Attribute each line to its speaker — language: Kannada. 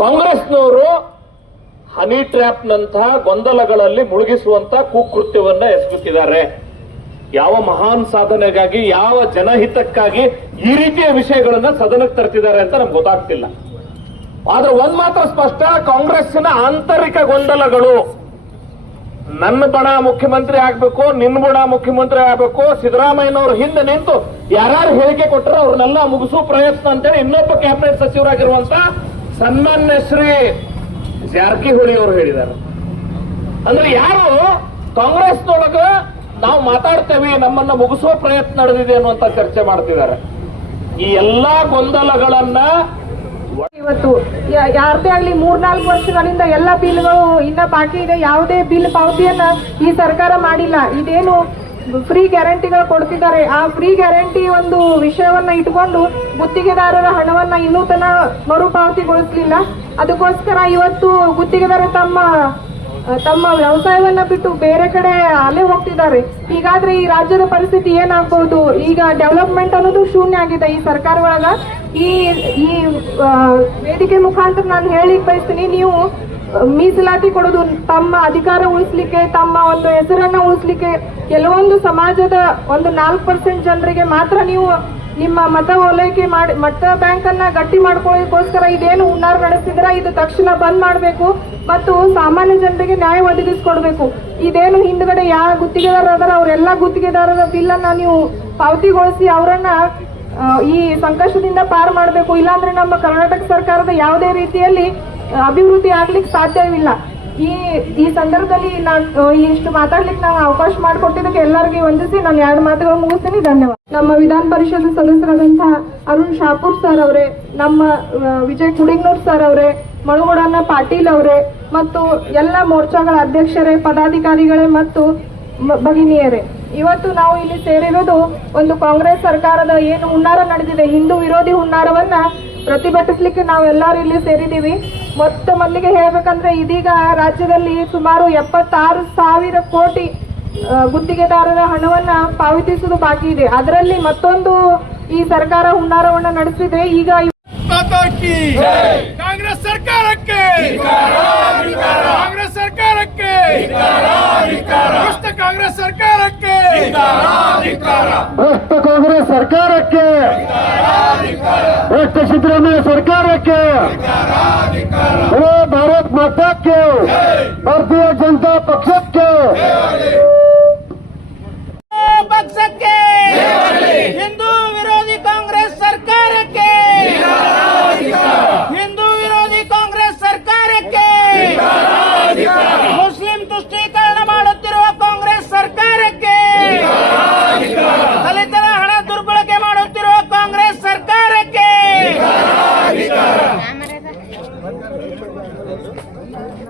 Speaker 1: ಕಾಂಗ್ರೆಸ್ನವರು ಹನಿ ಟ್ರ್ಯಾಪ್ ನಂತಹ ಗೊಂದಲಗಳಲ್ಲಿ ಮುಳುಗಿಸುವಂತ ಕುಕೃತ್ಯವನ್ನ ಎಸಗುತ್ತಿದ್ದಾರೆ. ಯಾವ ಮಹಾನ್ ಸಾಧನೆಗಾಗಿ, ಯಾವ ಜನಹಿತಕ್ಕಾಗಿ ಈ ರೀತಿಯ ವಿಷಯಗಳನ್ನ ಸದನಕ್ಕೆ ತರ್ತಿದ್ದಾರೆ ಅಂತ ನಮ್ಗೆ ಗೊತ್ತಾಗ್ತಿಲ್ಲ. ಆದ್ರೆ ಒಂದ್ ಮಾತ್ರ ಸ್ಪಷ್ಟ, ಕಾಂಗ್ರೆಸ್ಸಿನ ಆಂತರಿಕ ಗೊಂದಲಗಳು. ನನ್ನ ಬಣ ಮುಖ್ಯಮಂತ್ರಿ ಆಗ್ಬೇಕು ನಿನ್ನ ಬಣ ಮುಖ್ಯಮಂತ್ರಿ ಆಗ್ಬೇಕು, ಸಿದ್ದರಾಮಯ್ಯನವ್ರ ಹಿಂದೆ ನಿಂತು ಯಾರು ಹೇಳಿಕೆ ಕೊಟ್ಟರೆ ಅವ್ರನ್ನೆಲ್ಲ ಮುಗಿಸೋ ಪ್ರಯತ್ನ ಅಂತೇಳಿ ಇನ್ನೊಬ್ಬ ಕ್ಯಾಬಿನೆಟ್ ಸಚಿವರಾಗಿರುವಂತ ಸನ್ಮಾನ್ಯ ಶ್ರೀ ಜಾರಕಿಹೊಳಿ ಅವರು ಹೇಳಿದ್ದಾರೆ. ಅಂದ್ರೆ ಯಾರು ಕಾಂಗ್ರೆಸ್ನೊಳಗ ನಾವು ಮಾತಾಡ್ತೇವೆ, ನಮ್ಮನ್ನ ಮುಗಿಸೋ ಪ್ರಯತ್ನ ನಡೆದಿದೆ ಅನ್ನುವಂತ ಚರ್ಚೆ ಮಾಡ್ತಿದ್ದಾರೆ. ಈ ಎಲ್ಲಾ ಗೊಂದಲಗಳನ್ನ
Speaker 2: ಇವತ್ತು ಯಾರದೇ ಆಗ್ಲಿ ಮೂರ್ನಾಲ್ಕು ವರ್ಷಗಳಿಂದ ಎಲ್ಲ ಬಿಲ್ಗಳು ಇನ್ನ ಬಾಕಿ ಇದೆ, ಯಾವುದೇ ಬಿಲ್ ಪಾವತಿಯನ್ನ ಈ ಸರ್ಕಾರ ಮಾಡಿಲ್ಲ. ಇದೇನು ಫ್ರೀ ಗ್ಯಾರಂಟಿಗಳು ಕೊಡ್ತಿದ್ದಾರೆ. ಆ ಫ್ರೀ ಗ್ಯಾರಂಟಿ ಒಂದು ವಿಷಯವನ್ನ ಇಟ್ಕೊಂಡು ಗುತ್ತಿಗೆದಾರರ ಹಣವನ್ನ ಇನ್ನೂ ತನ ಮರುಪಾವತಿಗೊಳಿಸಲಿಲ್ಲ. ಅದಕ್ಕೋಸ್ಕರ ಇವತ್ತು ಗುತ್ತಿಗೆದಾರ ತಮ್ಮ ತಮ್ಮ ವ್ಯವಸಾಯವನ್ನ ಬಿಟ್ಟು ಬೇರೆ ಕಡೆ ಅಲೆ ಹೋಗ್ತಿದ್ದಾರೆ. ಹೀಗಾದ್ರೆ ಈ ರಾಜ್ಯದ ಪರಿಸ್ಥಿತಿ ಏನಾಗ್ಬಹುದು ಈಗ ಡೆವಲಪ್ಮೆಂಟ್ ಅನ್ನೋದು ಶೂನ್ಯ ಆಗಿದೆ ಈ ಸರ್ಕಾರ ಒಳಗ. ಈ ಈ ವೇದಿಕೆ ಮುಖಾಂತರ ನಾನು ಹೇಳಿಕ್ ಬಯಸ್ತೀನಿ, ನೀವು ಮೀಸಲಾತಿ ಕೊಡೋದು ತಮ್ಮ ಅಧಿಕಾರ ಉಳಿಸ್ಲಿಕ್ಕೆ, ತಮ್ಮ ಒಂದು ಹೆಸರನ್ನ ಉಳಿಸ್ಲಿಕ್ಕೆ ಕೆಲವೊಂದು ಸಮಾಜದ ಒಂದು ನಾಲ್ಕು ಪರ್ಸೆಂಟ್ ಜನರಿಗೆ ಮಾತ್ರ ನೀವು ನಿಮ್ಮ ಮತ ಓಲೈಕೆ ಮಾಡಿ, ಮತ ಬ್ಯಾಂಕ್ ಅನ್ನ ಗಟ್ಟಿ ಮಾಡ್ಕೊಳ್ಳೋದಕ್ಕೋಸ್ಕರ ಇದೇನು ಹುನ್ನಾರ ನಡೆಸಿದ್ರ ಇದು ತಕ್ಷಣ ಬಂದ್ ಮಾಡಬೇಕು ಮತ್ತು ಸಾಮಾನ್ಯ ಜನರಿಗೆ ನ್ಯಾಯ ಒದಗಿಸ್ಕೊಡ್ಬೇಕು. ಇದೇನು ಹಿಂದ್ಗಡೆ ಯಾವ ಗುತ್ತಿಗೆದಾರ ಅದಾರ ಅವರೆಲ್ಲ ಗುತ್ತಿಗೆದಾರರ ಬಿಲ್ ಅನ್ನ ನೀವು ಪಾವತಿಗೊಳಿಸಿ ಅವರನ್ನ ಈ ಸಂಕಷ್ಟದಿಂದ ಪಾರ್ ಮಾಡಬೇಕು. ಇಲ್ಲಾಂದ್ರೆ ನಮ್ಮ ಕರ್ನಾಟಕ ಸರ್ಕಾರದ ಯಾವುದೇ ರೀತಿಯಲ್ಲಿ ಅಭಿವೃದ್ಧಿ ಆಗ್ಲಿಕ್ಕೆ ಸಾಧ್ಯವಿಲ್ಲ. ಈ ಈ ಸಂದರ್ಭದಲ್ಲಿ ನಾನು ಇಷ್ಟು ಮಾತಾಡ್ಲಿಕ್ಕೆ ನಾವು ಅವಕಾಶ ಮಾಡಿಕೊಟ್ಟಿದ್ದಕ್ಕೆ ಎಲ್ಲರಿಗೂ ವಂದಿಸಿ, ನಾನು ಎರಡು ಮಾತುಗಳು ಮುಗಿಸ್ತೀನಿ. ಧನ್ಯವಾದ. ನಮ್ಮ ವಿಧಾನ ಪರಿಷತ್ ಸದಸ್ಯರಾದಂತಹ ಅರುಣ್ ಶಾಪೂರ್ ಸರ್ ಅವರೇ, ನಮ್ಮ ವಿಜಯ್ ಕುಡಿಗ್ನೂರ್ ಸರ್ ಅವರೇ ಮಳುಗೋಡನ್ನ ಪಾಟೀಲ್ ಅವರೇ, ಮತ್ತು ಎಲ್ಲ ಮೋರ್ಚಾಗಳ ಅಧ್ಯಕ್ಷರೇ, ಪದಾಧಿಕಾರಿಗಳೇ ಮತ್ತು ಭಗಿನಿಯರೇ. ಇವತ್ತು ನಾವು ಇಲ್ಲಿ ಸೇರಿರೋದು ಒಂದು ಕಾಂಗ್ರೆಸ್ ಸರ್ಕಾರದ ಏನು ಹುನ್ನಾರ ನಡೆದಿದೆ, ಹಿಂದೂ ವಿರೋಧಿ ಹುನ್ನಾರವನ್ನ ಪ್ರತಿಭಟಿಸ್ಲಿಕ್ಕೆ ನಾವೆಲ್ಲರೂ ಇಲ್ಲಿ ಸೇರಿದ್ದೀವಿ. ಮೊತ್ತ ಮಲ್ಲಿಗೆ ಹೇಳ್ಬೇಕಂದ್ರೆ ಇದೀಗ ರಾಜ್ಯದಲ್ಲಿ ಸುಮಾರು ಎಪ್ಪತ್ತಾರು ಸಾವಿರ ಕೋಟಿ ಗುತ್ತಿಗೆದಾರರ ಹಣವನ್ನ ಪಾವತಿಸುವುದು ಬಾಕಿ ಇದೆ. ಅದರಲ್ಲಿ ಮತ್ತೊಂದು ಈ ಸರ್ಕಾರ ಹುನ್ನಾರವನ್ನ ನಡೆಸಿದೆ ಈಗ
Speaker 3: ಕಾಂಗ್ರೆಸ್ ಸರ್ಕಾರಕ್ಕೆ!
Speaker 1: ಭ್ರಷ್ಟ ಕಾಂಗ್ರೆಸ್ ಸರ್ಕಾರಕ್ಕೆ ಭ್ರಷ್ಟ ಸಿದ್ದರಾಮಯ್ಯ ಸರ್ಕಾರಕ್ಕೆ ಭಾರತ್ ಮಾತಾಕ್ಕೆ ಭಾರತೀಯ ಜನತಾ ಪಕ್ಷ